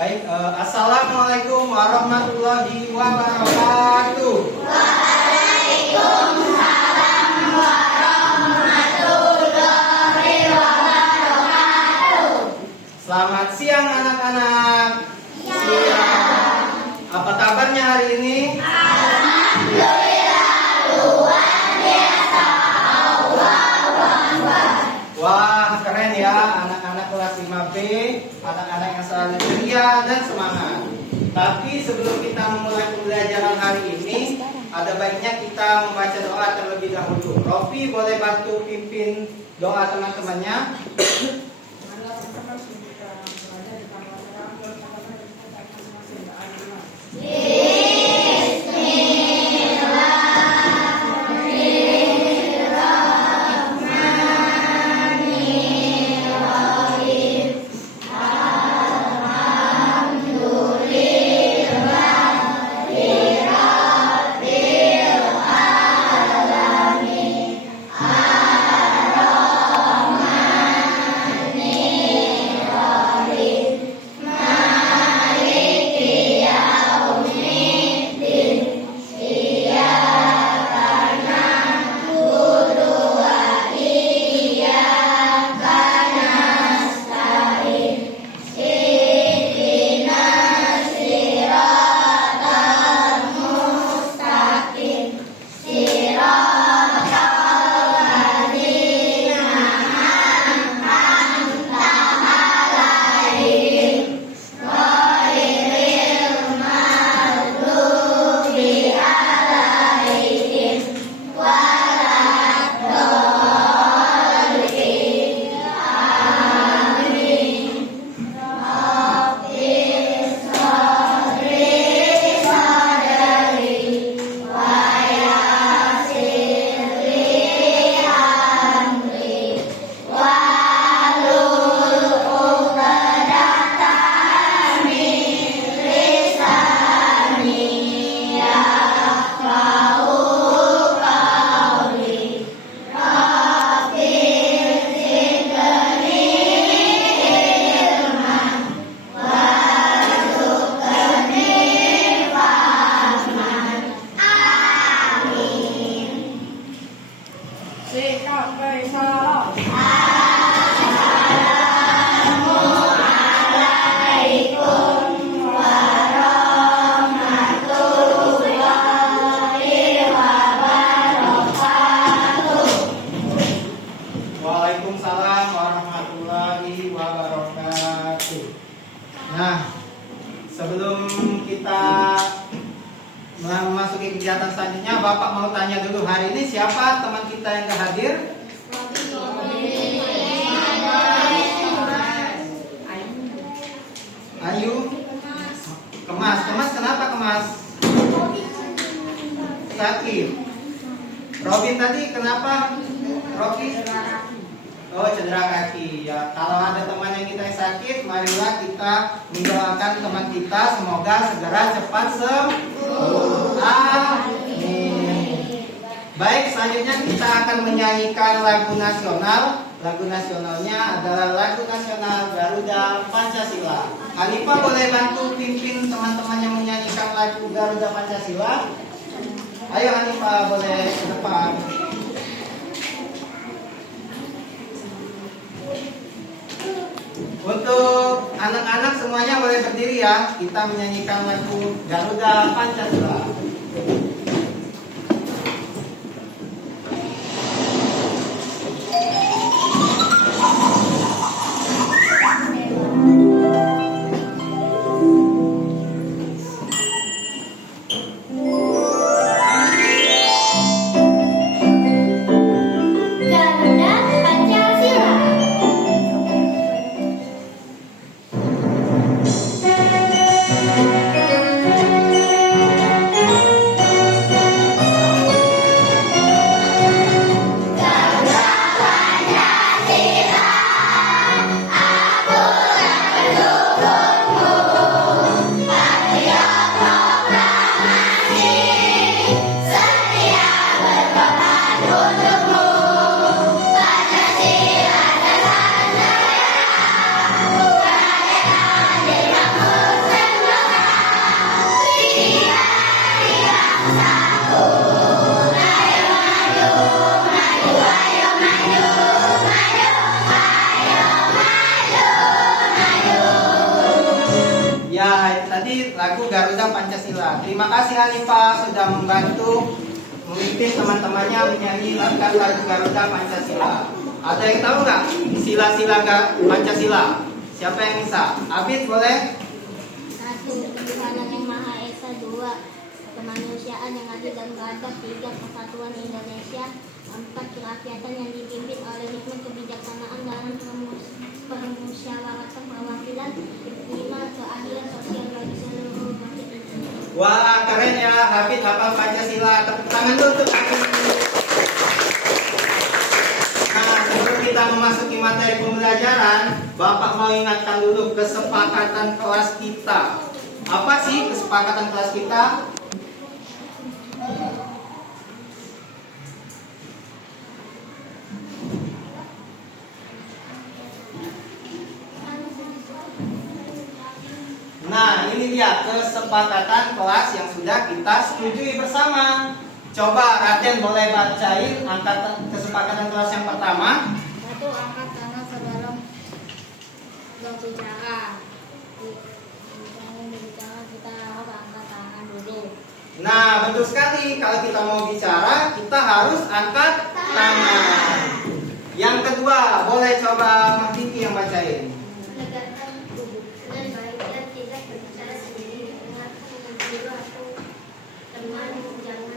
Baik, assalamualaikum warahmatullahi wabarakatuh. Waalaikumsalam warahmatullahi wabarakatuh. Selamat siang anak-anak. Siang. Apa kabarnya hari ini? Alhamdulillah luar biasa. Allahu Akbar. Wah, keren ya anak-anak kelas 5B, anak-anak yang selalu ceria dan semangat. Tapi sebelum kita memulai pembelajaran hari ini, ada baiknya kita membaca doa terlebih dahulu. Rofi boleh bantu pimpin doa teman-temannya? Waalaikumsalam warahmatullahi wabarakatuh. Nah, sebelum kita memasuki kegiatan selanjutnya, Bapak mau tanya dulu, hari ini siapa teman kita yang gak hadir? Ayu? Kemas kenapa Kemas? Sakit. Robin tadi kenapa? Robi? Oh, cedera kaki. Ya, kalau ada teman yang kita yang sakit, marilah kita mendoakan teman kita semoga segera cepat sembuh. Amin. Baik, selanjutnya kita akan menyanyikan lagu nasional. Lagu nasionalnya adalah lagu nasional Garuda Pancasila. Hanifah boleh bantu pimpin teman-teman yang menyanyikan lagu Garuda Pancasila? Ayo Hanifah, boleh ke depan. Untuk anak-anak semuanya boleh berdiri ya. Kita menyanyikan lagu Garuda Pancasila. Garuda Pancasila. tadi lagu Garuda Pancasila. Terima kasih Hanifah sudah membantu memimpin teman-temannya menyanyi lagu Garuda Pancasila. Ada yang tahu nggak sila-sila Pancasila? Siapa yang bisa? Abid boleh? 1. Ketuhanan yang Maha Esa. 2. Kemanusiaan yang adil dan beradab. 3. Persatuan Indonesia. 4. Kerakyatan yang dipimpin oleh hikmat kebijaksanaan dalam permusyawaratan perwakilan. 5. Keadilan sosial bagi seluruh rakyat Indonesia. Wah, keren ya, Habib hafal Pancasila. Tepuk tangan dulu untuk Habib. Nah, sebelum kita memasuki materi pembelajaran, Bapak mau ingatkan dulu kesepakatan kelas kita. Apa sih kesepakatan kelas kita? Nah, ini dia kesepakatan kelas yang sudah kita setujui bersama. Coba Raden boleh bacain angkatan kesepakatan kelas yang pertama. 1. Angkat tangan sebelum berbicara. Kita harus angkat tangan dulu. Nah, betul sekali. Kalau kita mau bicara, kita harus angkat tangan. Yang kedua, boleh coba Mas Diki yang bacain. Menegakkan tubuh dan baik dan tidak berbicara sendiri. Dengarkan guru atau teman, jangan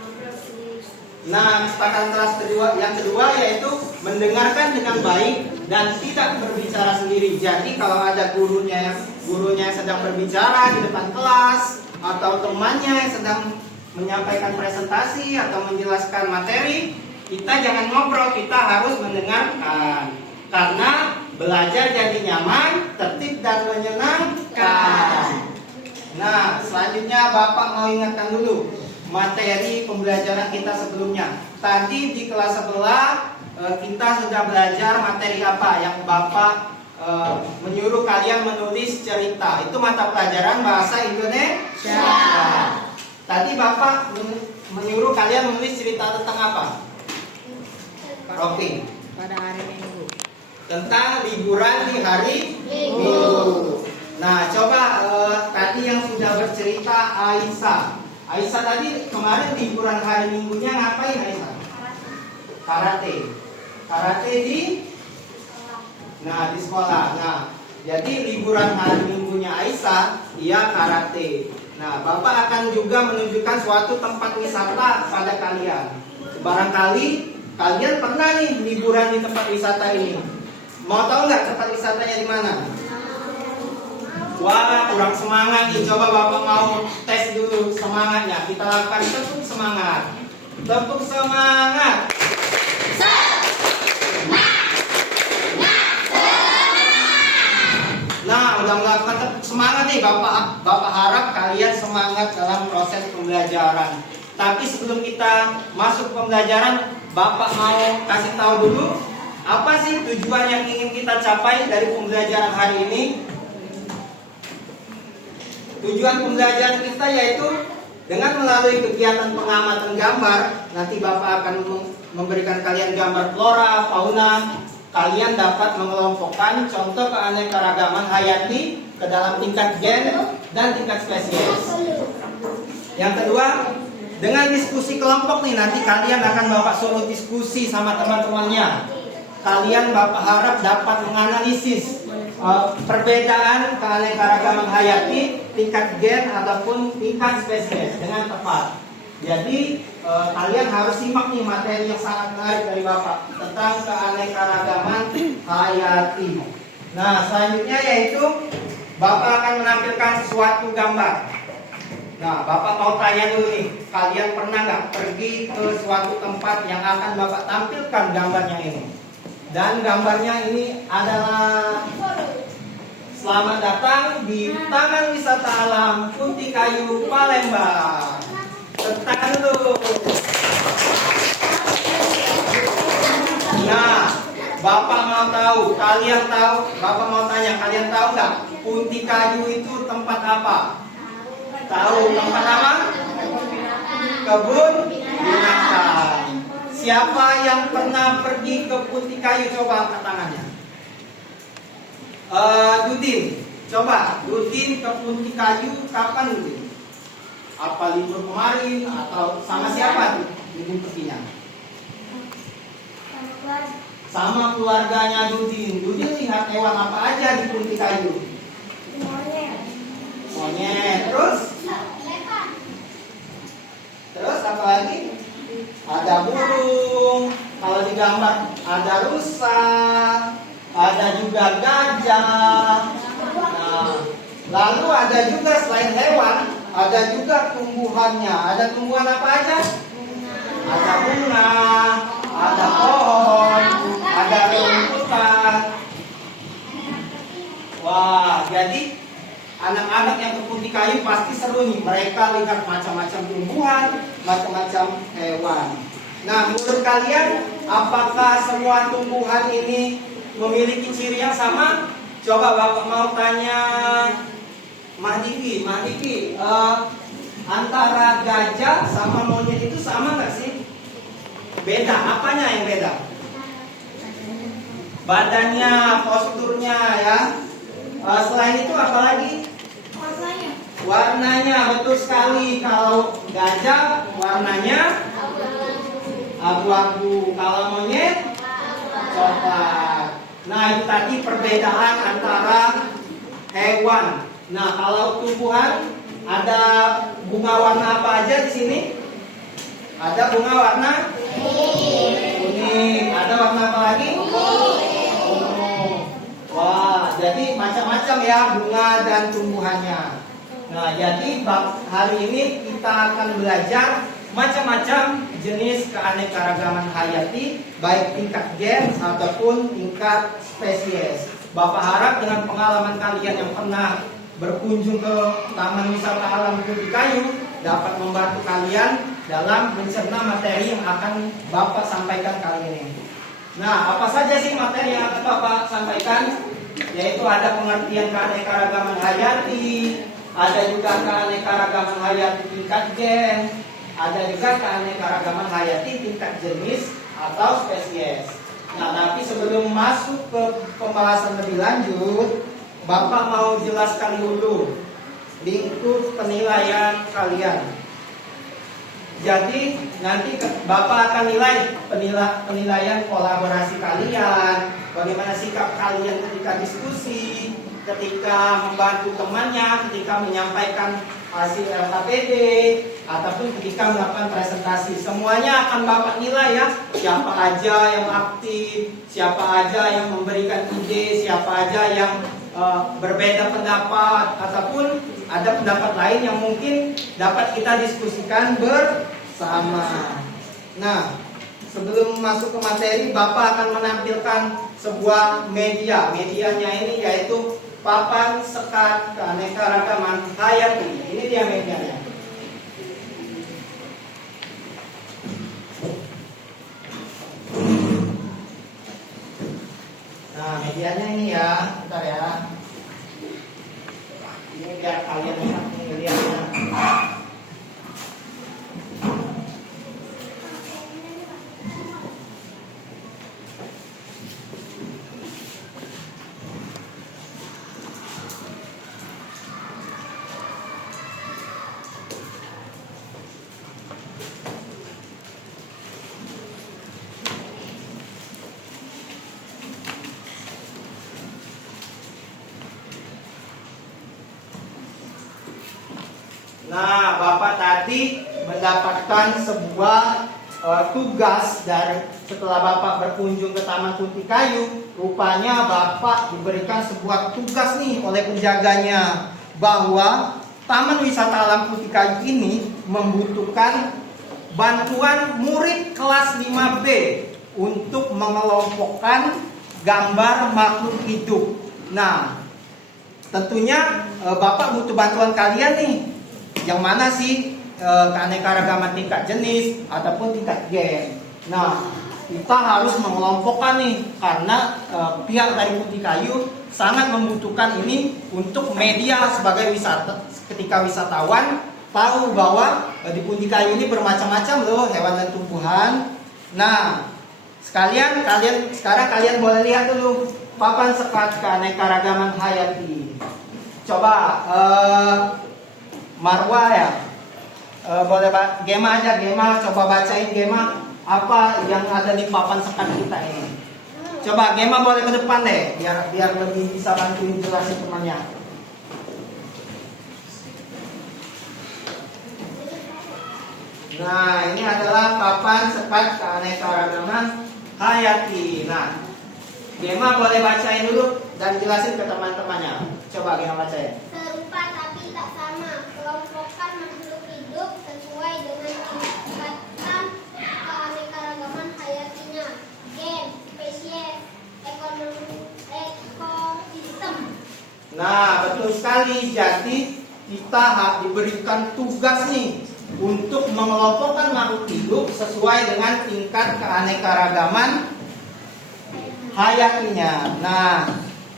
ngobrol sendiri. Nah, kesepakatan kelas yang kedua yaitu mendengarkan dengan baik dan tidak berbicara sendiri. Jadi kalau ada gurunya yang sedang berbicara di depan kelas atau temannya yang sedang menyampaikan presentasi atau menjelaskan materi, kita jangan ngobrol, kita harus mendengarkan. Karena belajar jadi nyaman, tertib dan menyenangkan. Nah, selanjutnya Bapak mau ingatkan dulu materi pembelajaran kita sebelumnya. Tadi di kelas sebelah kita sudah belajar materi apa yang Bapak menyuruh kalian menulis cerita. Itu mata pelajaran bahasa Indonesia. Tadi Bapak menyuruh kalian menulis cerita tentang apa? Rofi. Pada hari Minggu. Tentang liburan di hari Minggu. Nah, coba tadi yang sudah bercerita Aisyah. Aisyah tadi kemarin liburan hari Minggunya ngapain Aisyah? Karate. Karate di sekolah. Nah, jadi liburan hari Minggunya Aisyah, ia karate. Nah, Bapak akan juga menunjukkan suatu tempat wisata pada kalian. Barangkali kalian pernah nih liburan di tempat wisata ini. Mau tahu nggak tempat wisatanya di mana? Wah, kurang semangat nih. Coba Bapak mau tes dulu semangatnya. Kita lakukan tepuk semangat. Tepuk semangat. Nah, udah melakukan tepuk semangat nih. Bapak harap kalian semangat dalam proses pembelajaran. Tapi sebelum kita masuk pembelajaran, Bapak mau kasih tahu dulu apa sih tujuan yang ingin kita capai dari pembelajaran hari ini? Tujuan pembelajaran kita yaitu dengan melalui kegiatan pengamatan gambar, nanti Bapak akan memberikan kalian gambar flora, fauna. Kalian dapat mengelompokkan contoh keanekaragaman hayati ke dalam tingkat gen dan tingkat spesies. Yang kedua, dengan diskusi kelompok nih, nanti kalian akan Bapak suruh diskusi sama teman-temannya. Kalian Bapak harap dapat menganalisis perbedaan keanekaragaman hayati, tingkat gen ataupun tingkat spesies dengan tepat. Jadi kalian harus simak nih materi yang sangat menarik dari Bapak tentang keanekaragaman hayati. Nah, selanjutnya yaitu Bapak akan menampilkan suatu gambar. Nah, Bapak mau tanya dulu nih, kalian pernah nggak pergi ke suatu tempat yang akan Bapak tampilkan gambarnya ini? Dan gambarnya ini adalah selamat datang di Taman Wisata Alam Kunti Kayu Palembang. Tepuk tangan dulu. Nah, Bapak mau tahu, Bapak mau tanya, kalian tahu nggak Kunti Kayu itu tempat apa? Tahu tempat apa? Kebun binatang. Siapa yang pernah pergi ke Kunti Kayu? Coba angkat tangannya. Dudin, Coba, Udin ke Punti Kayu kapan Udin? Apa libur kemarin atau sama siapa tuh Udin perginya? Sama keluarganya Dudin. Dudin lihat hewan apa aja di Punti Kayu? Monyet. Terus apa lagi? Ada burung. Kalau digambar ada rusa. Ada juga gajah. Nah, lalu ada juga selain hewan, ada juga tumbuhannya. Ada tumbuhan apa aja? Ada bunga, ada pohon, ada rumputan. Wah, jadi anak-anak yang ke Punti Kayu pasti seru nih. Mereka lihat macam-macam tumbuhan, macam-macam hewan. Nah, menurut kalian, apakah semua tumbuhan ini memiliki ciri yang sama? Coba Bapak mau tanya Mahdivi, antara gajah sama monyet itu sama nggak sih? Beda, apanya yang beda? Badannya, posturnya ya. Selain itu apa lagi? Warnanya, betul sekali. Kalau gajah warnanya abu-abu, kalau monyet coklat. Nah, itu tadi perbedaan antara hewan. Nah, kalau tumbuhan ada bunga warna apa aja di sini? Ada bunga warna kuning. Ada warna apa lagi? Ungu. Wah, jadi macam-macam ya bunga dan tumbuhannya. Nah, jadi hari ini kita akan belajar macam-macam jenis keanekaragaman hayati, baik tingkat gen ataupun tingkat spesies. Bapak harap dengan pengalaman kalian yang pernah berkunjung ke Taman Wisata Alam Punti Kayu dapat membantu kalian dalam mencerna materi yang akan Bapak sampaikan kali ini. Nah, apa saja sih materi yang akan Bapak sampaikan? Yaitu ada pengertian keanekaragaman hayati, ada juga keanekaragaman hayati tingkat gen, ada juga keanekaragaman hayati tingkat jenis atau spesies. Nah, tapi sebelum masuk ke pembahasan lebih lanjut, Bapak mau jelaskan dulu lingkup penilaian kalian. Jadi nanti Bapak akan nilai penilaian kolaborasi kalian, bagaimana sikap kalian ketika diskusi, ketika membantu temannya, ketika menyampaikan hasil LKPD, ataupun ketika melakukan presentasi. Semuanya akan Bapak nilai ya. Siapa aja yang aktif, siapa aja yang memberikan ide, siapa aja yang berbeda pendapat, ataupun ada pendapat lain yang mungkin dapat kita diskusikan bersama. Nah, sebelum masuk ke materi, Bapak akan menampilkan sebuah media. Medianya ini yaitu papan sekat keanekaragaman hayati. Ini dia medianya. Nah, medianya ini ya, bentar ya. Ini biar kalian enak melihatnya. Nah, Bapak tadi mendapatkan sebuah tugas dari setelah Bapak berkunjung ke Taman Punti Kayu. Rupanya Bapak diberikan sebuah tugas nih oleh penjaganya, bahwa Taman Wisata Alam Punti Kayu ini membutuhkan bantuan murid kelas 5B untuk mengelompokkan gambar makhluk hidup. Nah, tentunya Bapak butuh bantuan kalian nih. Yang mana sih keanekaragaman tingkat jenis ataupun tingkat gen. Nah, kita harus mengelompokkan nih, karena pihak dari Punti Kayu sangat membutuhkan ini untuk media sebagai wisata. Ketika wisatawan tahu bahwa di Punti Kayu ini bermacam-macam loh hewan dan tumbuhan. Nah, sekarang kalian boleh lihat dulu papan sekat keanekaragaman hayati. Coba Marwa ya. Boleh Gema aja, Gema coba bacain Gema apa yang ada di papan sekat kita ini. Coba Gema boleh ke depan deh, biar lebih bisa bantuin jelasin temannya. Nah, ini adalah papan sekat keanekaragaman hayati. Nah, Gema boleh bacain dulu dan jelasin ke teman-temannya. Coba Gema bacain. Serupa tapi tak sama, kelompokkan makhluk hidup sesuai dengan tingkatan keanekaragaman hayatinya, gen, spesies, ekosistem. Nah, betul sekali. Jadi kita diberikan tugas nih untuk mengelompokkan makhluk hidup sesuai dengan tingkat keanekaragaman hayatinya. Nah,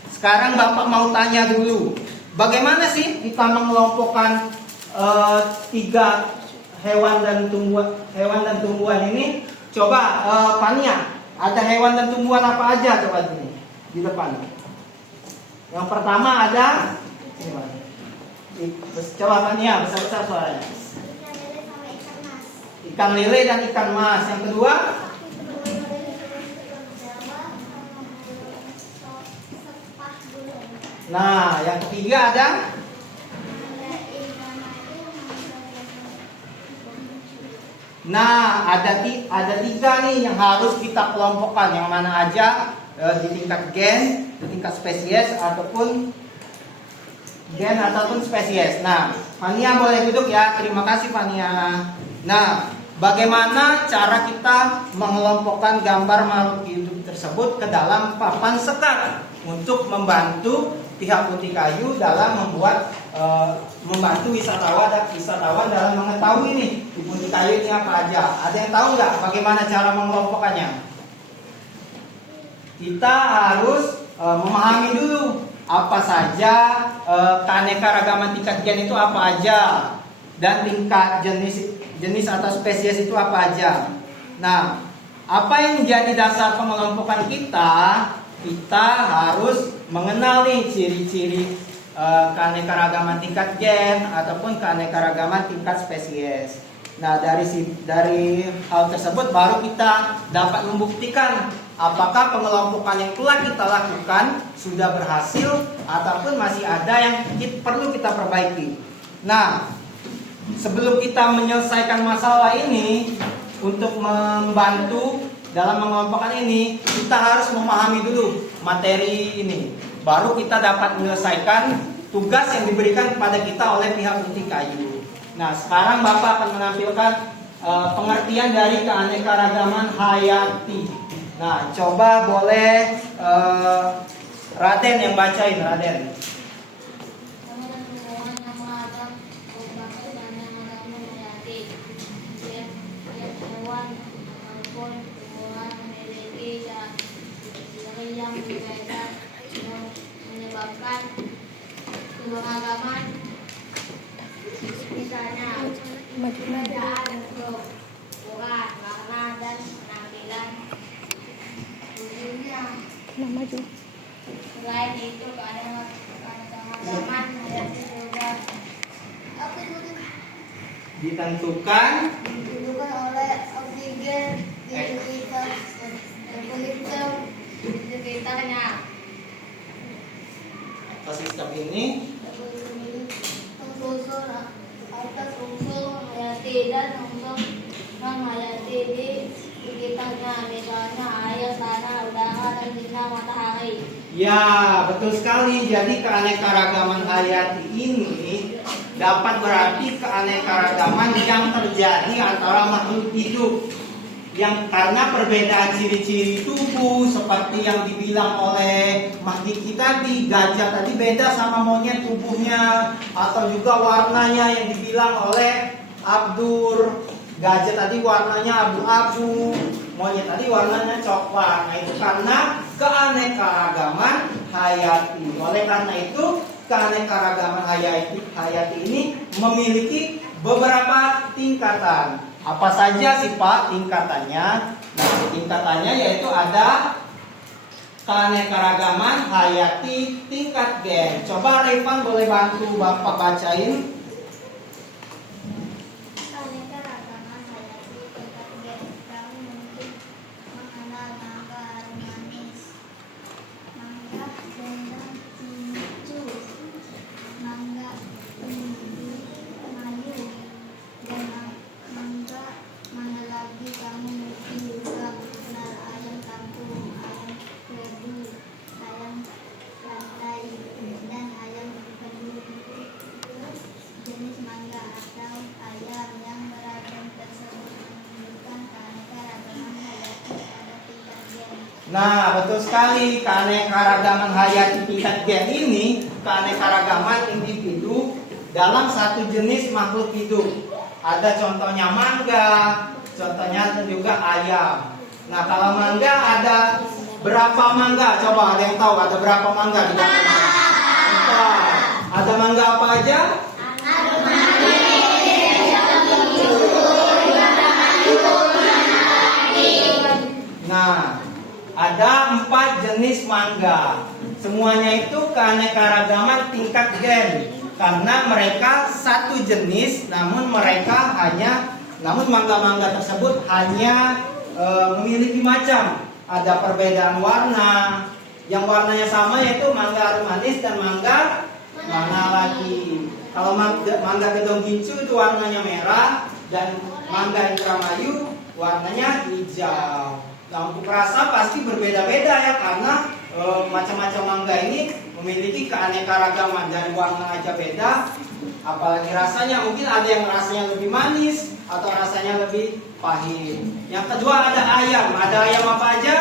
sekarang Bapak mau tanya dulu, bagaimana sih kita mengelompokkan 3 hewan dan tumbuhan ini? Coba Pania, ada hewan dan tumbuhan apa aja coba ini di depan. Yang pertama ada ini, Pak. Coba Pania, besar-besar suaranya. Ikan lele dan ikan mas. Yang kedua, nah, yang ketiga ada. Nah, ada 3 nih yang harus kita kelompokkan. Yang mana aja di tingkat gen, di tingkat spesies ataupun spesies. Nah, Fania boleh duduk ya. Terima kasih Fania. Nah, bagaimana cara kita mengelompokkan gambar makhluk hidup tersebut ke dalam papan sekat untuk membantu pihak Putih Kayu dalam membantu wisatawan dalam mengetahui nih di Putih Kayu ini apa aja. Ada yang tahu nggak bagaimana cara mengelompokkannya? Kita harus memahami dulu apa saja keanekaragaman tingkat gen itu apa aja, dan tingkat jenis atau spesies itu apa aja. Nah, apa yang menjadi dasar pengelompokan kita harus mengenal nih ciri-ciri keanekaragaman tingkat gen ataupun keanekaragaman tingkat spesies. Nah, dari hal tersebut baru kita dapat membuktikan apakah pengelompokan yang telah kita lakukan sudah berhasil ataupun masih ada yang perlu kita perbaiki. Nah, sebelum kita menyelesaikan masalah ini, untuk membantu dalam mengelompokkan ini, kita harus memahami dulu materi ini. Baru kita dapat menyelesaikan tugas yang diberikan kepada kita oleh pihak Putih Kayu. Nah, sekarang Bapak akan menampilkan pengertian dari keanekaragaman hayati. Nah, coba boleh Raden yang bacain, Raden. Yang berbeda menyebabkan keberagaman, misalnya perbedaan bentuk, ukuran, warna, dan penampilan tubuhnya. Selain itu, keanekaragaman hayati juga ditentukan oleh oksigen di sekitarnya. Ekosistem ini Unsur atas unsur hayati dan unsur non hayati di sekitarnya, misalnya air, tanah, udara, dan sinar matahari. ya, betul sekali. Jadi keanekaragaman hayati ini dapat berarti keanekaragaman yang terjadi antara makhluk hidup yang karena perbedaan ciri-ciri tubuh seperti yang dibilang oleh Mas Diki tadi, gajah tadi beda sama monyet tubuhnya, atau juga warnanya yang dibilang oleh Abdur, gajah tadi warnanya abu-abu, monyet tadi warnanya coklat. Nah, itu karena keanekaragaman hayati. Oleh karena itu keanekaragaman hayati ini memiliki beberapa tingkatan. Apa saja sih Pak tingkatannya? Nah, tingkatannya yaitu ada keanekaragaman hayati tingkat gen. Coba Revan boleh bantu Bapak bacain. Keanekaragaman hayati tingkat gen. Kamu mungkin mengenal mangga harum manis, mangga dendang cincu, mangga undi mayu, dan mangga mana lagi. Kamu mungkin juga mengenal ayam kampung, ayam kredu, ayam lantai, dan ayam kedua. Jenis mangga atau ayam yang beragam tersebut menunjukkan keanekaragaman hayati pada tingkat gen. Nah, betul sekali. Keanekaragaman hayati tingkat gen ini keanekaragaman individu dalam satu jenis makhluk hidup. Ada contohnya mangga, contohnya juga ayam. Nah, kalau mangga ada berapa mangga? Coba ada yang tahu ada berapa mangga di dalam? Empat. Ada mangga apa aja? Nah, ada 4 jenis mangga. Semuanya itu keanekaragaman tingkat gen. Karena mereka satu jenis, namun mangga-mangga tersebut hanya memiliki macam. Ada perbedaan warna. Yang warnanya sama yaitu mangga harum manis dan mangga mana lagi. Kalau mangga gedong gincu itu warnanya merah dan mangga Indramayu warnanya hijau. Nah, untuk rasa pasti berbeda-beda ya karena macam-macam mangga ini memiliki keanekaragaman. Dari warna aja beda, apalagi rasanya. Mungkin ada yang rasanya lebih manis atau rasanya lebih pahit. Yang kedua ada ayam. Ada ayam apa aja?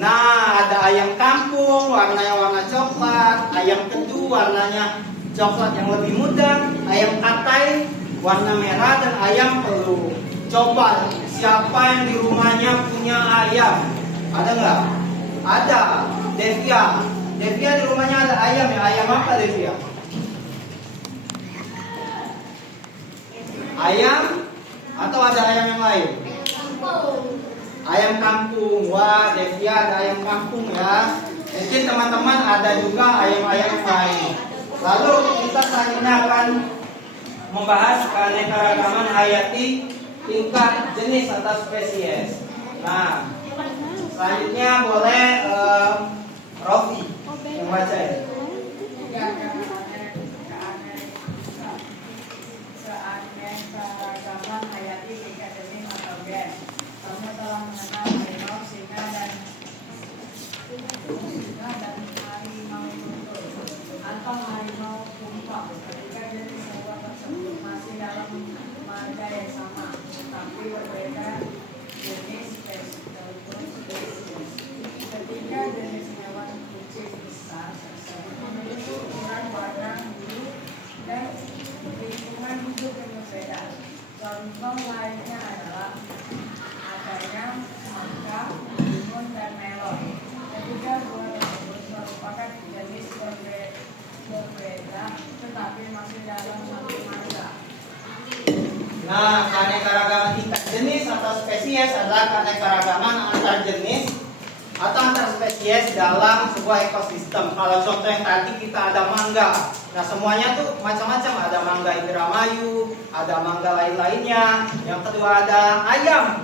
Nah, ada ayam kampung, warnanya warna coklat. Ayam kedu, warnanya coklat yang lebih muda. Ayam katai, warna merah. Dan ayam pelung. Coba, siapa yang di rumahnya punya ayam? Ada nggak? Ada. Devia. Devia di rumahnya ada ayam ya. Ayam apa Devia? Ayam? Atau ada ayam yang lain? Ayam kampung. Wah, Devia ada ayam kampung ya. Mungkin teman-teman ada juga ayam-ayam lain. Lalu kita selanjutnya akan membahas keanekaragaman hayati tingkat jenis atau spesies. Nah, selanjutnya boleh Rofi yang baca ya. Keanekaragaman hayati tingkat jenis atau gen. Kamu telah mengenal harimau, singa dan harimau tutul atau harimau kumpak. Ketika jenis hewan tersebut masih dalam marga yang sama, tapi berbeda jenis spesies. Ketika jenis hewan kucing besar tersebut memiliki ukuran warna biru dan lingkungan hidup yang berbeda. Contoh lainnya adalah adanya mangga, timun, dan melon. Ketiga buah tersebut merupakan jenis berbeda, tetapi masih dalam satu marga. Nah, keanekaragaman tingkat jenis atau spesies adalah keanekaragaman antar jenis atau antar spesies dalam sebuah ekosistem. Kalau contoh yang tadi kita ada mangga. Nah, semuanya tuh macam-macam. Ada mangga Indramayu, ada mangga lain-lainnya. Yang kedua ada ayam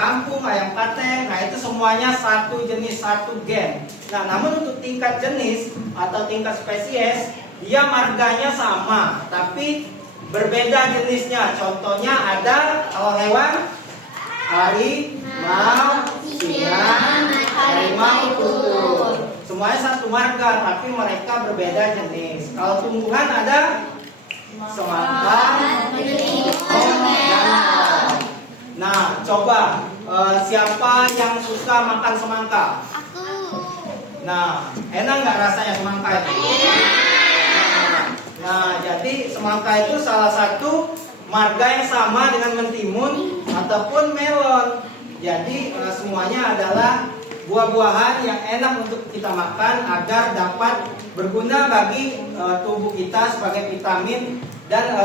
kampung, ayam katen. Nah, itu semuanya satu jenis, satu gen. Nah, namun untuk tingkat jenis atau tingkat spesies, dia marganya sama, tapi berbeda jenisnya. Contohnya ada kalau hewan harimau, singa, harimau tutul. Semuanya satu marga, tapi mereka berbeda jenis. Kalau tumbuhan ada semangka, pohon, dan nah, coba siapa yang suka makan semangka? Aku. Nah, enak nggak rasanya semangka itu? Nah, jadi semangka itu salah satu marga yang sama dengan mentimun ataupun melon. Jadi semuanya adalah buah-buahan yang enak untuk kita makan agar dapat berguna bagi tubuh kita sebagai vitamin dan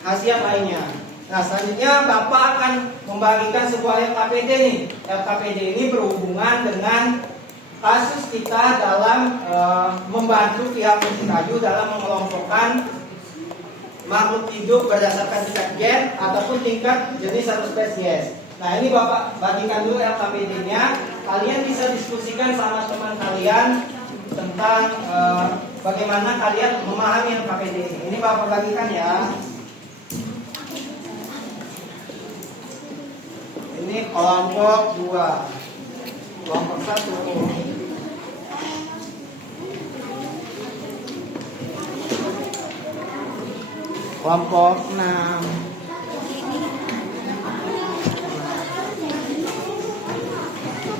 khasiat lainnya. Nah, selanjutnya Bapak akan membagikan sebuah LKPD nih. LKPD ini berhubungan dengan kasus kita dalam membantu pihak Kayu dalam mengelompokkan makhluk hidup berdasarkan tingkat gen ataupun tingkat jenis atau spesies. Nah, ini Bapak bagikan dulu LKPD-nya. Kalian bisa diskusikan sama teman kalian tentang bagaimana kalian memahami LKPD ini. Ini Bapak bagikan ya. Ini kelompok 2, kelompok 1. Kelompok 6.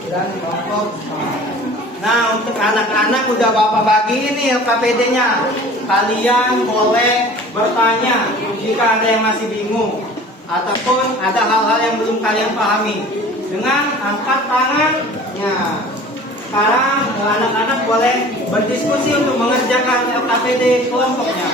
Dan kelompok 4. Nah, untuk anak-anak udah Bapak bagi ini LKPD-nya. Kalian boleh bertanya jika ada yang masih bingung ataupun ada hal-hal yang belum kalian pahami dengan angkat tangannya. Sekarang anak-anak boleh berdiskusi untuk mengerjakan LKPD kelompoknya.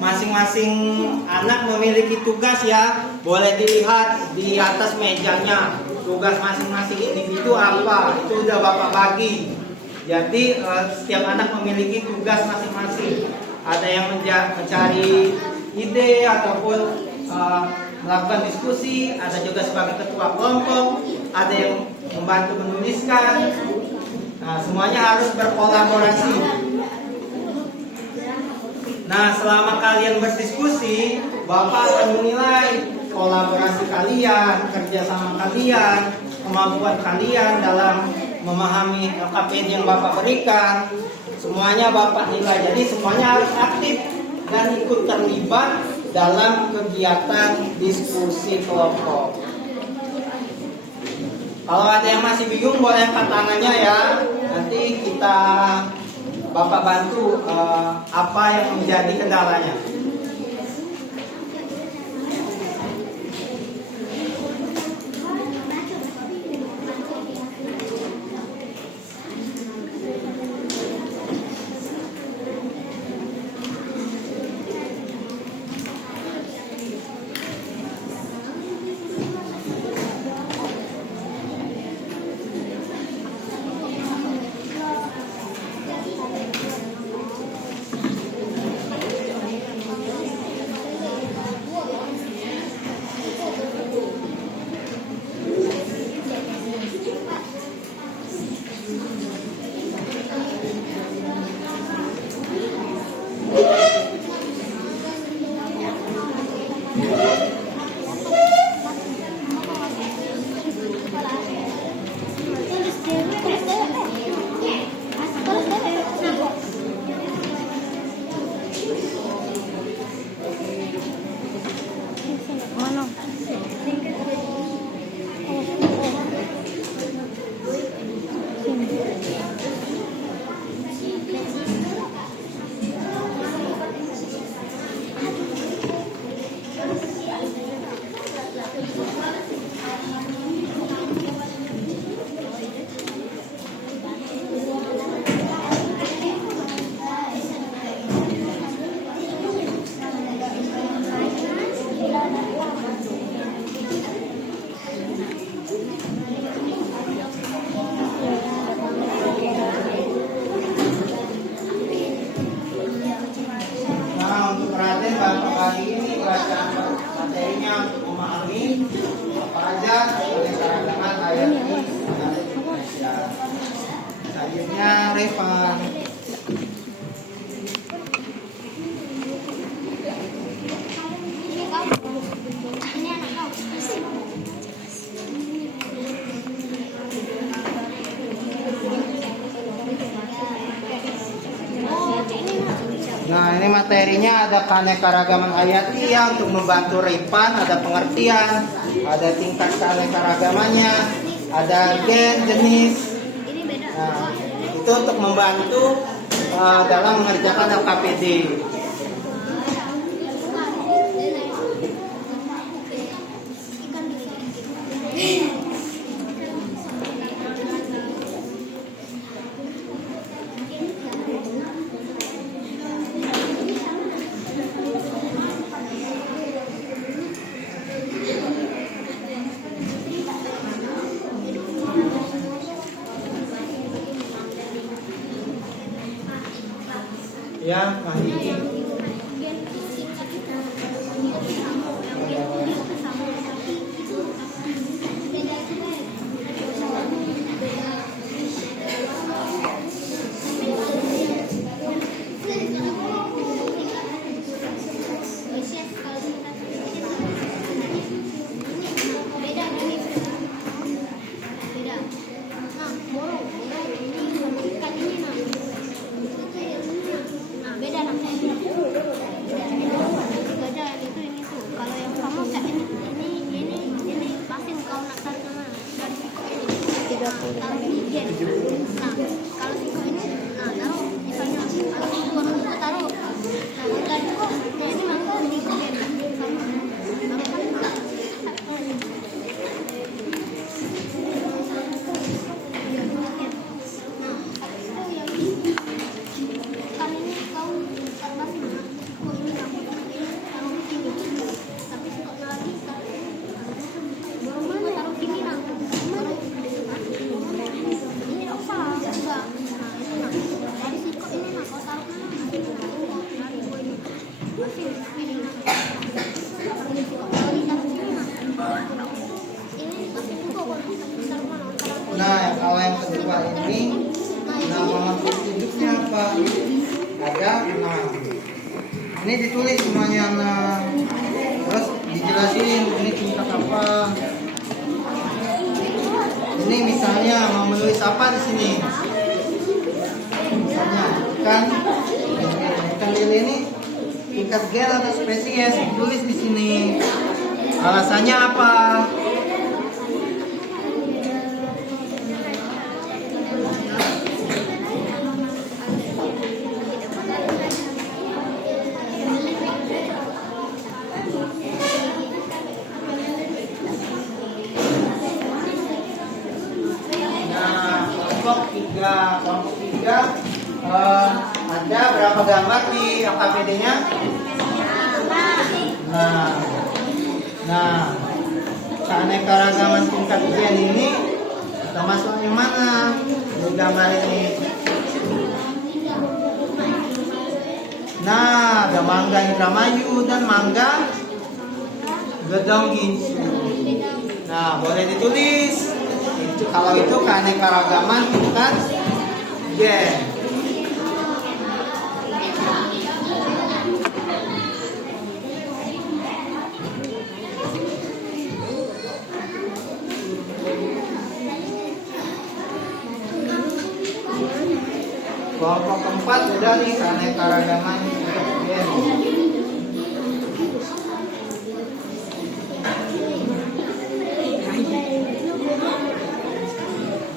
Masing-masing anak memiliki tugas ya. Boleh dilihat di atas mejanya. Tugas masing-masing individu apa? Itu udah Bapak bagi. Jadi setiap anak memiliki tugas masing-masing. Ada yang mencari ide ataupun melakukan diskusi. Ada juga sebagai ketua kelompok. Ada yang membantu menuliskan. Nah, semuanya harus berkolaborasi. Nah, selama kalian berdiskusi, Bapak akan menilai kolaborasi kalian, kerjasama kalian, kemampuan kalian dalam memahami LKPD yang Bapak berikan. Semuanya Bapak nilai. Jadi semuanya harus aktif dan ikut terlibat dalam kegiatan diskusi kelompok. Kalau ada yang masih bingung boleh angkat tangannya ya. Nanti kita Bapak bantu apa yang menjadi kendalanya. Selanjutnya Revan. materinya ada keanekaragaman hayati untuk membantu Repan, ada pengertian, ada tingkat keanekaragamannya, ada gen, jenis. Nah, itu untuk membantu dalam mengerjakan LKPD. Ya, Mahdi. Nah, kalau yang kedua ini nama makhluk hidupnya apa? Ada 6. Ini ditulis semuanya 6. Terus dijelasin ini tingkat apa. Ini misalnya mau menulis apa di sini? Misalnya ikan lele ini tingkat gen atau spesies ditulis di sini. Alasannya apa? Kelompok 3 ada berapa gambar di LKPD-nya? Nah, keanekaragaman tingkat gen ini termasuk yang mana di gambar ini? Nah, ada mangga Indramayu dan mangga Gedong Ginsu. Nah, boleh ditulis. Kalau itu keanekaragaman tingkat gen. Kelompok keempat udah nih keanekaragaman tingkat gen.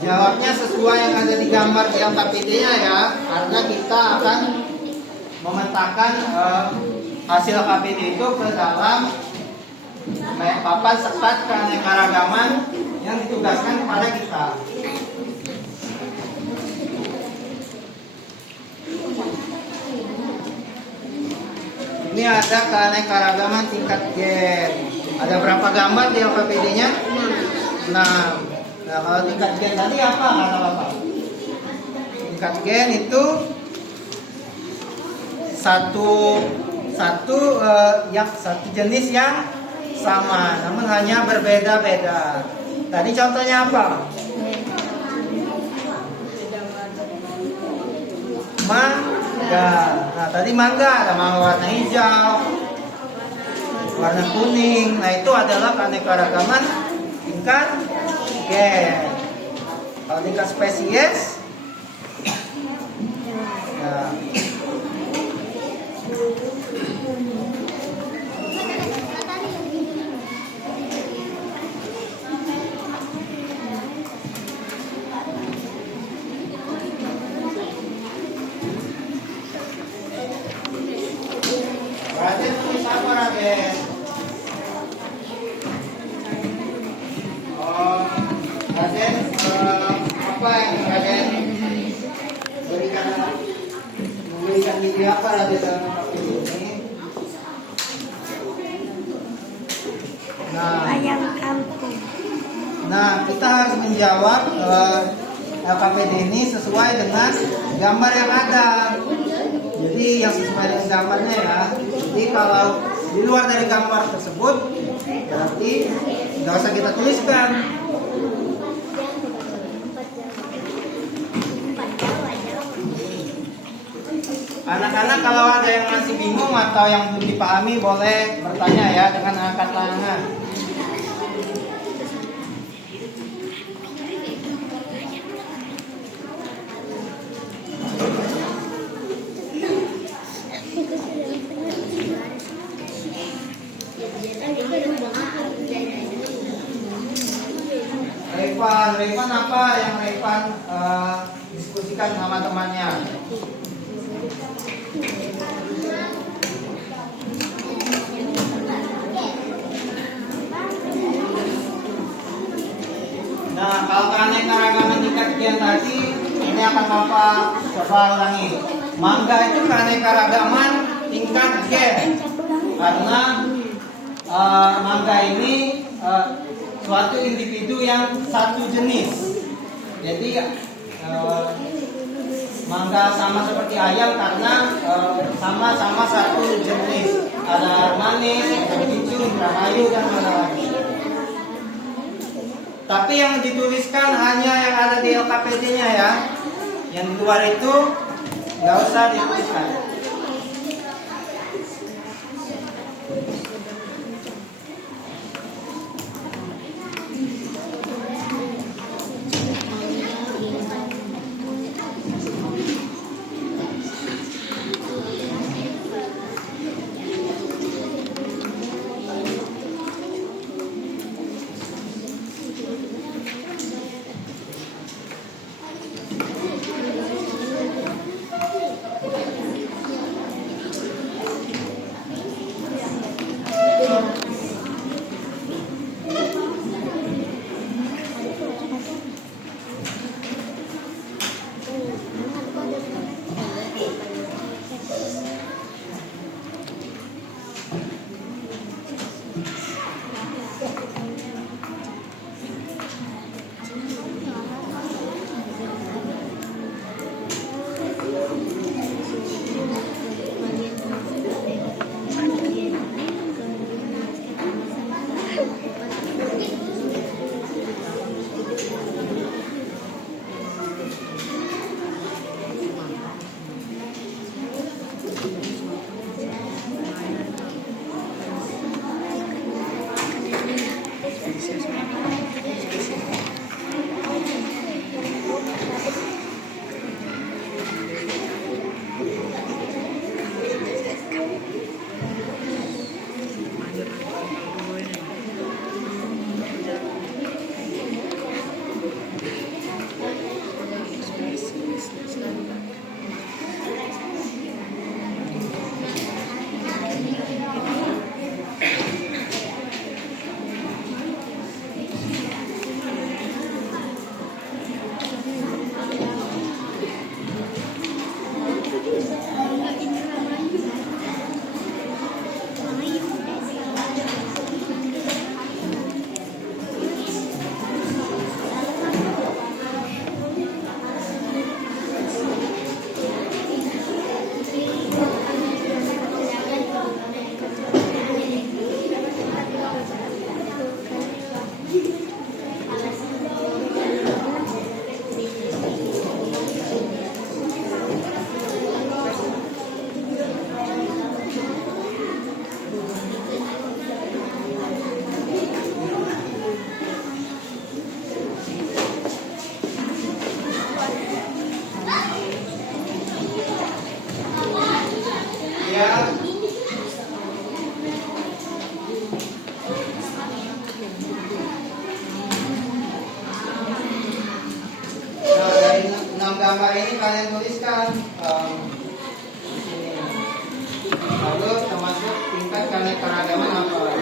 Jawabnya sesuai yang ada di gambar di LKPD-nya ya, karena kita akan memetakan hasil LKPD itu ke dalam papan sekat keanekaragaman yang ditugaskan kepada kita. Ini ada keanekaragaman tingkat gen. Ada berapa gambar di LKPD-nya? 6. Nah, kalau tingkat gen tadi apa? Nggak tahu apa. Tingkat gen itu satu jenis yang sama, namun hanya berbeda-beda. Tadi contohnya apa? Mangga. Nah, tadi mangga ada mangga warna hijau, warna kuning. Nah, itu adalah keanekaragaman tingkat gen. Kalau tingkat spesies, nah, Ayam kampung. Nah, kita harus menjawab LKPD ini sesuai dengan gambar yang ada. Jadi yang sesuai dengan gambarnya ya. Jadi kalau di luar dari gambar tersebut, berarti nggak usah kita tuliskan. Anak-anak kalau ada yang masih bingung atau yang belum dipahami boleh bertanya ya dengan angkat tangan. Revan apa yang Revan diskusikan sama temannya? Nah, kalau keanekaragaman tingkat sekian tadi, ini akan Bapak coba ulangi. Mangga itu keanekaragaman tingkat G, karena mangga ini suatu individu yang satu jenis. Jadi mangga sama seperti ayam karena sama-sama satu jenis. Ada manis, ada hijau, rahayu dan mana lagi. Tapi yang dituliskan hanya yang ada di LKPD-nya ya. Yang di luar itu nggak usah dituliskan. Gambar ini kalian tuliskan di sini. Lalu termasuk tingkat keanekaragaman apa?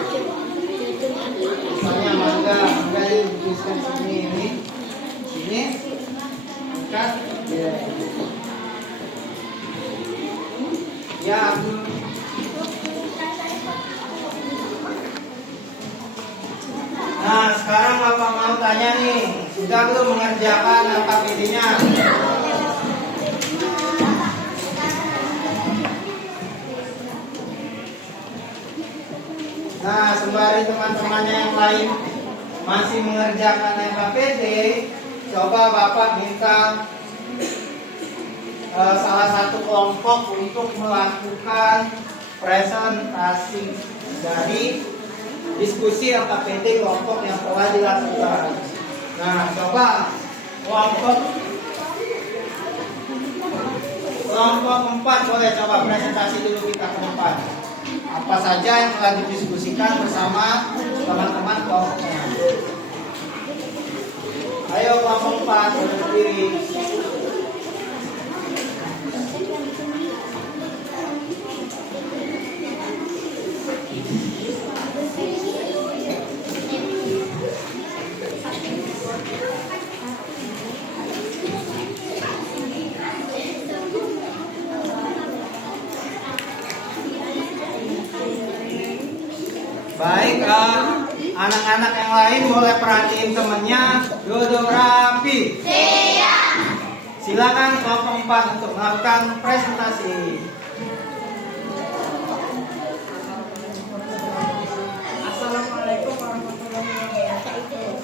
Misalnya mangga yang dituliskan di sini ini, tingkat ya. sekarang Bapak mau tanya nih, sudah belum mengerjakan KPD-nya? Nah, sembari teman-temannya yang lain masih mengerjakan KPD, coba Bapak minta salah satu kelompok untuk melakukan presentasi dari diskusi LKPD kelompok yang telah dilakukan. Nah, coba kelompok 4 boleh coba presentasi dulu kita ke depan. Apa saja yang telah didiskusikan bersama teman-teman kelompoknya. Ayo kelompok 4 berdiri. Baik, anak-anak yang lain boleh perhatiin temennya, duduk rapi. Silakan kelompok 4 untuk melakukan presentasi. Assalamualaikum warahmatullahi wabarakatuh.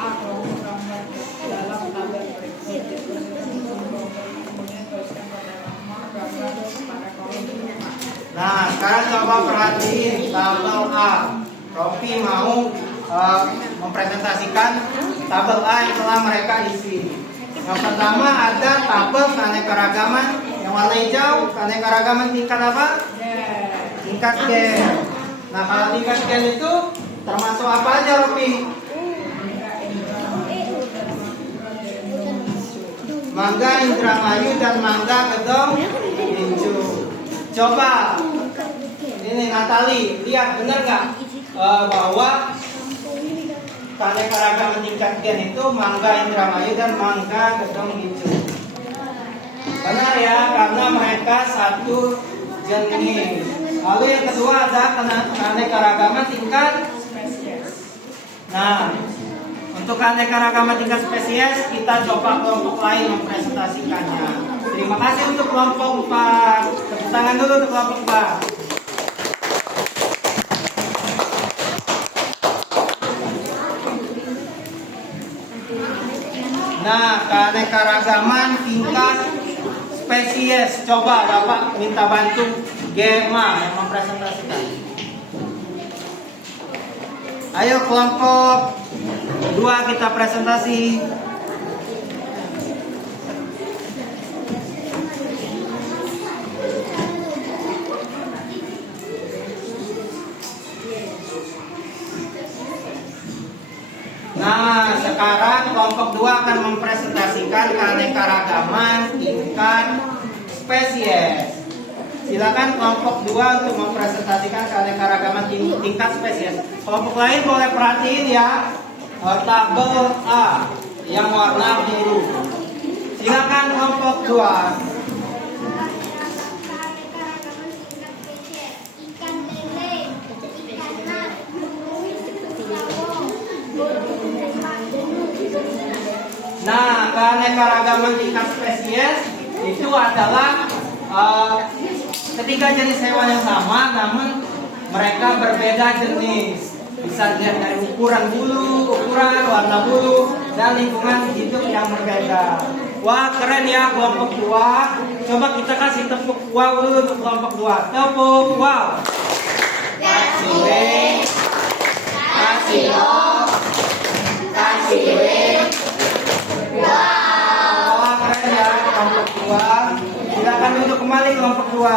Aku menggambar dalam tabel berikut. Kemudian tuliskan pada nomor gambar pada kolom 5. Nah, sekarang coba perhatiin tabel A. Ropi mau mempresentasikan tabel A yang telah mereka isi. Yang pertama ada tabel keanekaragaman yang warna hijau, keanekaragaman tingkat apa? Tingkat gen. Nah, kalau tingkat gen itu termasuk apa aja, Ropi? Mangga Indramayu dan Mangga Gedong Gincu. Coba ini Natali, lihat benar nggak bahwa keanekaragaman tingkat gen itu Mangga Indramayu dan Mangga Gedong Gincu. Benar ya, karena mereka satu jenis. Lalu yang kedua ada keanekaragaman tingkat spesies. Nah, untuk keanekaragaman tingkat spesies kita coba kelompok lain mempresentasikannya. Terima kasih untuk kelompok 4. Tepuk tangan dulu untuk kelompok 4. Nah, keanekaragaman tingkat spesies. Coba Bapak minta bantu Gema yang mempresentasikan. Ayo kelompok 2 kita presentasi. Nah, sekarang kelompok 2 akan mempresentasikan keanekaragaman tingkat spesies. Silakan kelompok 2 untuk mempresentasikan keanekaragaman tingkat spesies. Kelompok lain boleh perhatiin ya, tabel A yang warna biru. Silakan kelompok 2. Ikan lele, ikan mas, Nah, keanekaragaman tingkat spesies itu adalah ketiga jenis hewan yang sama, namun mereka berbeda jenis. Bisa dilihat dari ukuran bulu, warna bulu, dan lingkungan hidup yang berbeda. Wah, keren ya kelompok 2. Coba kita kasih tepuk wow dulu untuk kelompok 2. Tepuk wow. Kasih W, kasih O, kasih W. Wow. Wah, keren ya kelompok 2. Silakan duduk kembali kelompok 2.